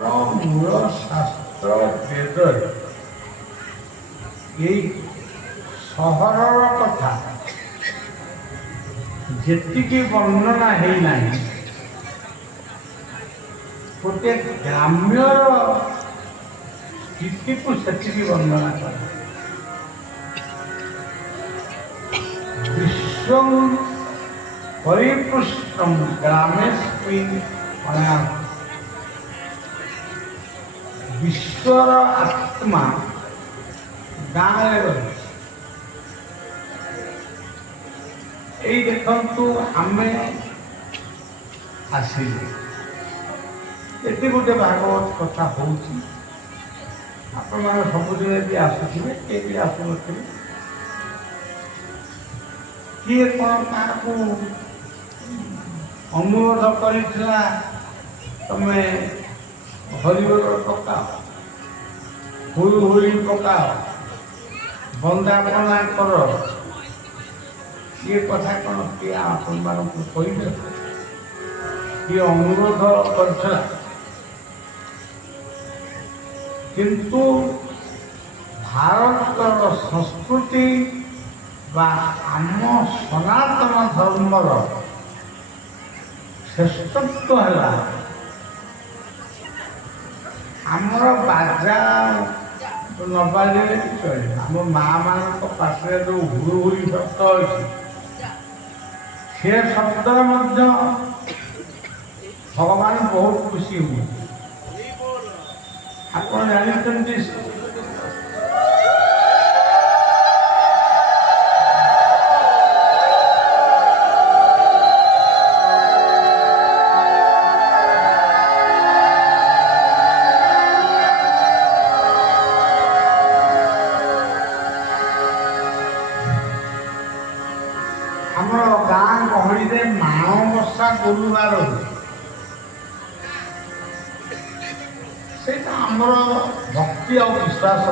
ମୂଳ ଶାସ୍ତ୍ର ବେଦରେ ଏଇ ସହରର କଥା ଯେତିକି ବର୍ଣ୍ଣନା ହେଇନାହିଁ, ଗୋଟିଏ ଗ୍ରାମ୍ୟର ସ୍ଥିତିକୁ ସେତିକି ବର୍ଣ୍ଣନା କରେ। ବିଶ୍ୱଂ ପରିପୃଷ୍ଟଂ ଗ୍ରାମେସ୍ମିନ୍ ଅନାଥ। ବିଶ୍ୱର ଆତ୍ମା ଗାଁରେ ରହିଛି। ଏଇ ଦେଖନ୍ତୁ, ଆମେ ଆସିଲେ ଏଠି ଗୋଟେ ଭାଗବତ କଥା ହଉଛି। ଆପଣମାନେ ସବୁଦିନ ବି ଆସୁଥିବେ, କିଏ ବି ଆସୁନଥିବେ। କିଏ କ'ଣ କାହାକୁ ଅନୁରୋଧ କରିଥିଲା, ତମେ ହରିବୋଲ ପକାଅ, ହୁଳି ହୁଳି ପକାଅ, ବନ୍ଦାପନା କର। କିଏ କଥା କ'ଣ କିଏ ଆପଣମାନଙ୍କୁ କହିଲେ? କିଏ ଅନୁରୋଧ କରିଥିଲା? କିନ୍ତୁ ଭାରତର ସଂସ୍କୃତି ବା ଆମ ସନାତନ ଧର୍ମର ଶ୍ରେଷ୍ଠତ୍ୱ ହେଲା ଆମର ବାଜା ନ ବାଜିଲେ ବି ଚଳିବ। ଆମ ମାଆ ମାନଙ୍କ ପାଖରେ ଯେଉଁ ହୁରୁ ହୁରି ଶବ୍ଦ ଅଛି, ସେ ଶବ୍ଦରେ ମଧ୍ୟ ଭଗବାନ ବହୁତ ଖୁସି ହୁଅନ୍ତି। ଆପଣ ଜାଣିଛନ୍ତି, ଆମର ଗାଁ ଗହଳିରେ ମାଣବସା ଗୁରୁବାର ହୁଏ। ସେଇଟା ଆମର ଭକ୍ତି ଆଉ ବିଶ୍ୱାସ।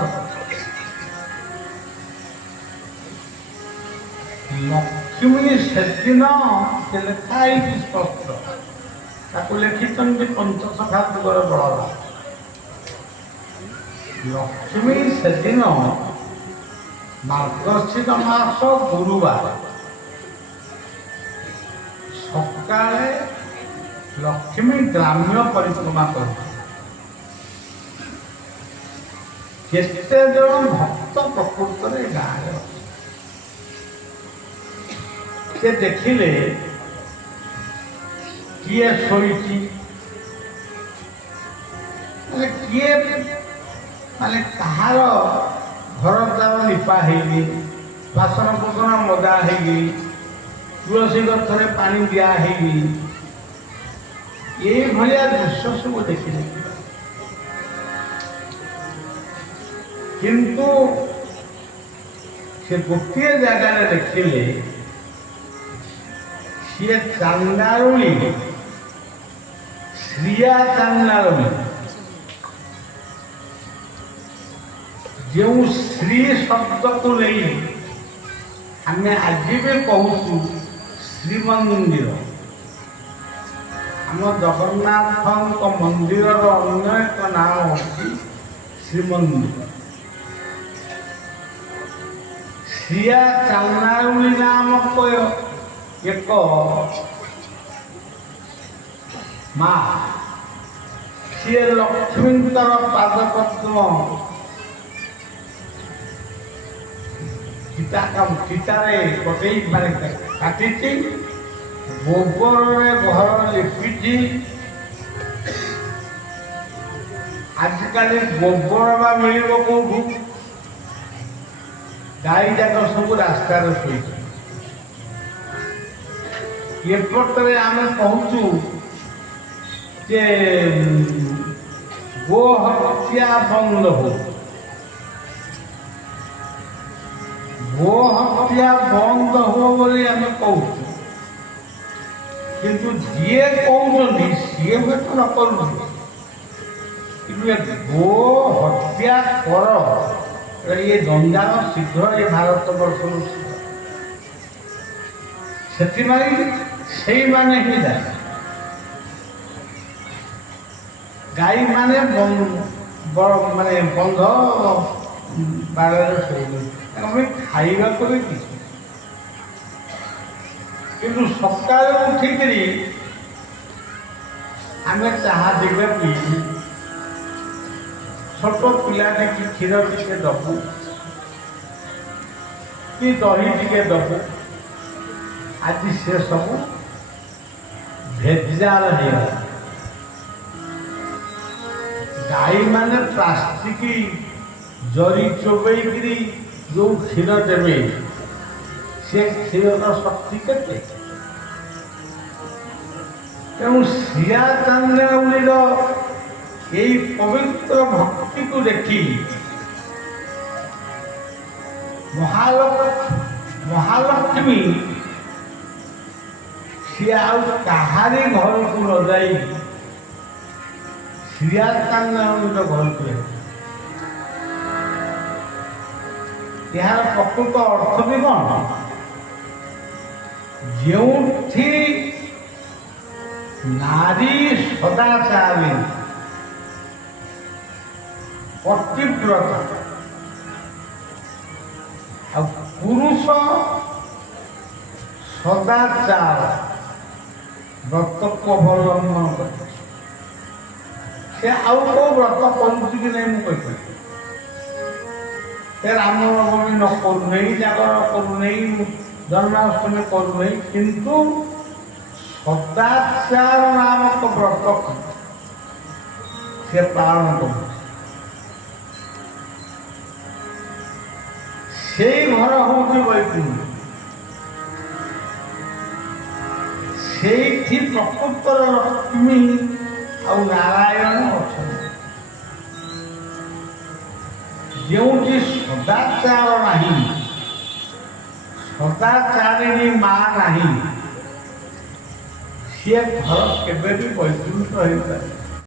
ଲକ୍ଷ୍ମୀ ସେଦିନ ଲେଖା ହେଇଛି ସ୍ପଷ୍ଟ, ତାକୁ ଲେଖିଛନ୍ତି ପଞ୍ଚସଖା ଯୁଗର ବଳରାମ। ଲକ୍ଷ୍ମୀ ସେଦିନ ମାର୍ଗଶୀର ମାସ ଗୁରୁବାର ସକାଳେ ଲକ୍ଷ୍ମୀ ଗ୍ରାମ୍ୟ ପରିକ୍ରମା କରୁଛି। କେତେ ଜଣ ଭକ୍ତ ପ୍ରକୃତରେ ଗାଁରେ ଅଛି। ସେ ଦେଖିଲେ କିଏ ଶୋଇଛି, କିଏ କାହାର ଘର ଦ୍ୱାର ଲିପା ହେଇନି, ବାସନ କୁସନ ମଜା ହେଇନି, ତୁଳସୀ ଗଛରେ ପାଣି ଦିଆ ହେଇନି, ଏଇଭଳିଆ ଦୃଶ୍ୟ ସବୁ ଦେଖିଲେ। କିନ୍ତୁ ସେ ଗୋଟିଏ ଜାଗାରେ ଦେଖିଲେ, ସିଏ ଚାନ୍ଦାରୁଣୀ, ଶ୍ରିୟା ଚାନ୍ଦାରୁଣୀ। ଯେଉଁ ଶ୍ରୀ ଶବ୍ଦକୁ ନେଇ ଆମେ ଆଜି ବି କହୁଛୁ ଶ୍ରୀମନ୍ଦିର, ଆମ ଜଗନ୍ନାଥଙ୍କ ମନ୍ଦିରର ଅନ୍ୟ ଏକ ନାମ ହେଉଛି ଶ୍ରୀମନ୍ଦିର। ଶ୍ରିୟା ଚାନ୍ଦାରୁଣୀ ନାମକ ଏକ ମା, ସିଏ ଲକ୍ଷ୍ମୀଙ୍କର ପାଦପଦ୍ମ ଚିତାରେ ପକେଇ କାଟିଛି, ଗୋବରରେ ଘର ଲିପିଛି। ଆଜିକାଲି ଗୋବର ବା ମିଳିବ କୋଉଠୁ? ଗାଈ ଯାକ ସବୁ ରାସ୍ତାରେ ଶୋଇଛି। ଏପଟରେ ଆମେ କହୁଛୁ ଯେ ଗୋ ହତ୍ୟା ବନ୍ଦ ହଉ। ଗୋ ହତ୍ୟା ବନ୍ଦ ହବ ବୋଲି ଆମେ କହୁଛୁ, କିନ୍ତୁ ଯିଏ କହୁଛନ୍ତି ସିଏ ହୁଏତ ନ କରୁଛନ୍ତି। କିନ୍ତୁ ଗୋ ହତ୍ୟା କର, ଇଏ ଜଞ୍ଜାଳ ଶୀଘ୍ର ଏ ଭାରତ ବର୍ଷରୁ ସେଥିପାଇଁ ସେଇମାନେ ହିଁ ଯାଏ। ଗାଈ ମାନେ ମାନେ ବନ୍ଧ ବାଡ଼ରେ ଶୋଇଲେ ତାଙ୍କ ପାଇଁ ଖାଇବାକୁ ବି କିଛି, କିନ୍ତୁ ସକାଳୁ ଉଠିକିରି ଆମେ ଚାହା ଟିକେ ପିଇବୁ, ଛୋଟ ପିଲାଟିକି କ୍ଷୀର ଟିକେ ଦେବୁ କି ଦହି ଟିକେ ଦେବୁ। ଆଜି ସେ ସବୁ ଭେଜାଲ ହେଇଗଲା। ଗାଈମାନେ ପ୍ଲାଷ୍ଟିକ ଜରି ଚୋବେଇକିରି ଯେଉଁ କ୍ଷୀର ଦେବେ ସେ କ୍ଷୀରର ଶକ୍ତି କେତେ? ତେଣୁ ସିଆ ଚାନ୍ଦାଉଳିର ଏଇ ପବିତ୍ର ଭକ୍ତିକୁ ଦେଖି ମହାଲକ୍ଷ୍ମୀ ସିଏ ଆଉ କାହାରି ଘରକୁ ନ ଯାଇ ସିଆ ଚାନ୍ଦାଉଳିର ଘରକୁ ଯାଏ। ଏହାର ପ୍ରକୃତ ଅର୍ଥ ବି କ'ଣ? ଯେଉଁଠି ନାରୀ ସଦାଚାରୀ ପତିବ୍ରତା ଆଉ ପୁରୁଷ ସଦାଚାର ବ୍ରତକୁ ଅବଲମ୍ବନ କରେ, ସେ ଆଉ କେଉଁ ବ୍ରତ କରୁଛି କି ନାହିଁ ମୁଁ କହିପାରିବି। ସେ ରାମନବମୀ ନ କରୁନେଇ, ଜାଗର କରୁନେଇ, ଜନ୍ମାଷ୍ଟମୀ କରୁନେଇ, କିନ୍ତୁ ସଦାଚାର ନାମକ ବ୍ରତକୁ ସେ ପାଳନ କରୁଛି। ସେଇ ଘର ହେଉଛି ବୈକୁଣ୍ଠ। ସେଇଠି ପ୍ରକୃତର ଲକ୍ଷ୍ମୀ ଆଉ ନାରାୟଣ ଅଛନ୍ତି। ଯେଉଁଠି ସଦାଚାର ନାହିଁ, ସଦାଚାରିଣୀ ମା ନାହିଁ, ସିଏ ଘର କେବେ ବି ବୈକୁଣ୍ଠ ହେଇପାରେ।